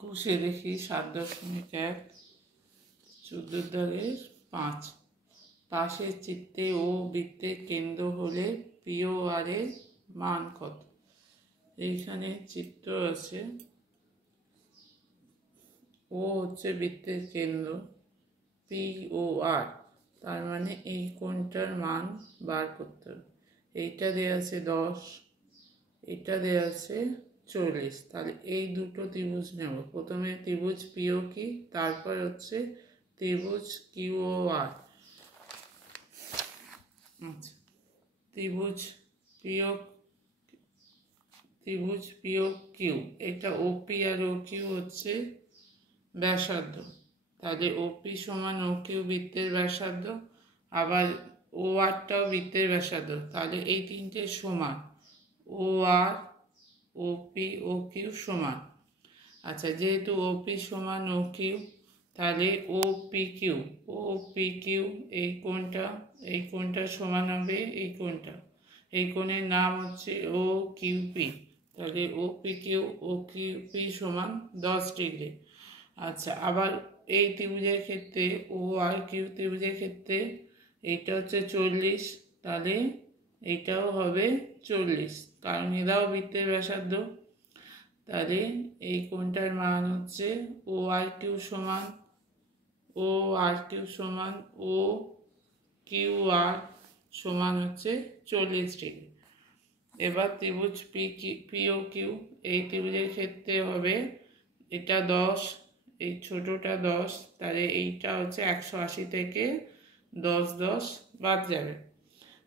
কষে দেখি 7.1 14 দাগের 5 পাশের চিত্তে ও বৃত্তের কেন্দ্র হলে POR এর মান কত। এইখানে চিত্র আছে, ও হচ্ছে বৃত্তের কেন্দ্র, POR তার মানে এই কোণটার মান বার করতে হবে। এইটা দেওয়া আছে 10, এটা দেওয়া আছে 40। তাহলে এই দুটো ত্রিভুজ নেব। প্রথমে ত্রিভুজ POQ, তারপর হচ্ছে ত্রিভুজ QOR। আচ্ছা, ত্রিভুজ POQ, এটা OP আর OQ হচ্ছে ব্যাসার্ধ। তাহলে OP সমান OQ বৃত্তের ব্যাসার্ধ, আবার ORটাও বৃত্তের ব্যাসার্ধ। তাহলে এই তিনটে সমান, OR OP OQ সমান। আচ্ছা, যেহেতু OP সমান OQ, তাহলে OPQ এই কোণটা সমান হবে এই কোণটা। এই কোণের নাম হচ্ছে OQP। তাহলে OQP সমান 10 ডিগ্রি। আচ্ছা, আবার এই ত্রিভুজের ক্ষেত্রে ORQ ত্রিভুজের ক্ষেত্রে এইটা হচ্ছে 40, তাহলে এটাও হবে 40, কারণ এরাও বৃত্তের ব্যাসার্ধ। তাহলে এই কোণটার মান হচ্ছে ORQ সমান OQR সমান হচ্ছে 40 ডিগ্রি। এবার ত্রিভুজ POQ, এই ত্রিভুজের ক্ষেত্রে হবে এটা 10, এই ছোটটা 10, তাহলে এইটা হচ্ছে 180 থেকে 10 বাদ যাবে।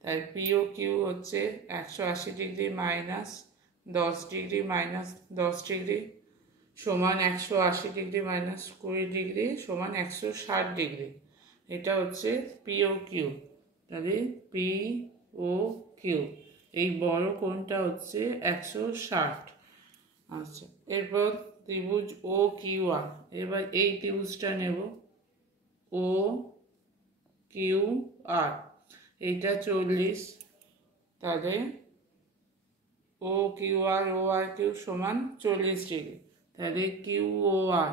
তাই POQ হচ্ছে 180 degree minus 10 degree minus 10 degree সমান 180 ডিগ্রি মাইনাস 20 ডিগ্রি সমান 160 ডিগ্রি। এটা হচ্ছে POQ। তাহলে POQ এই বড় কোণটা হচ্ছে 160। আচ্ছা, এরপর ত্রিভুজ OQR। এবার এই ত্রিভুজটা নেব, OQR, এইটা 40, তাহলে ORQ সমান 40 ডিগ্রি। তাহলে QOR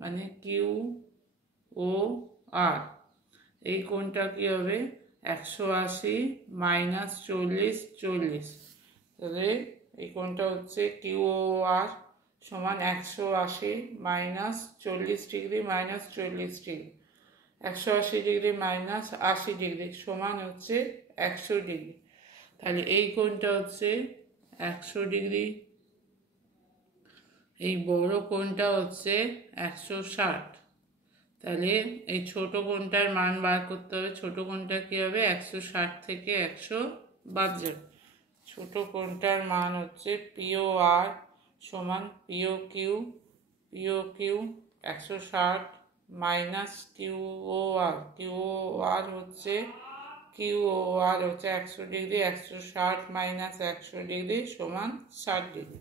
মানে QOR এই কোণটা কি হবে 180 মাইনাস 40, তাহলে এই কোণটা হচ্ছে QOR সমান 180 minus 40 degree minus 40 degree. 180 degree minus 80 degree সমান হচ্ছে 100 ডিগ্রি। তাহলে এই কোণটা হচ্ছে 100 ডিগ্রি, এই বড় কোণটা হচ্ছে 160। তাহলে এই ছোট কোণটার মান বার করতে হবে। ছোট কোণটা কি হবে 160 থেকে 100 বাদ যাবে। ছোট কোণটার মান হচ্ছে POR সমান POQ 160 মাইনাস QOR হচ্ছে 100 ডিগ্রি, 160 মাইনাস 100 ডিগ্রি সমান 60 ডিগ্রি।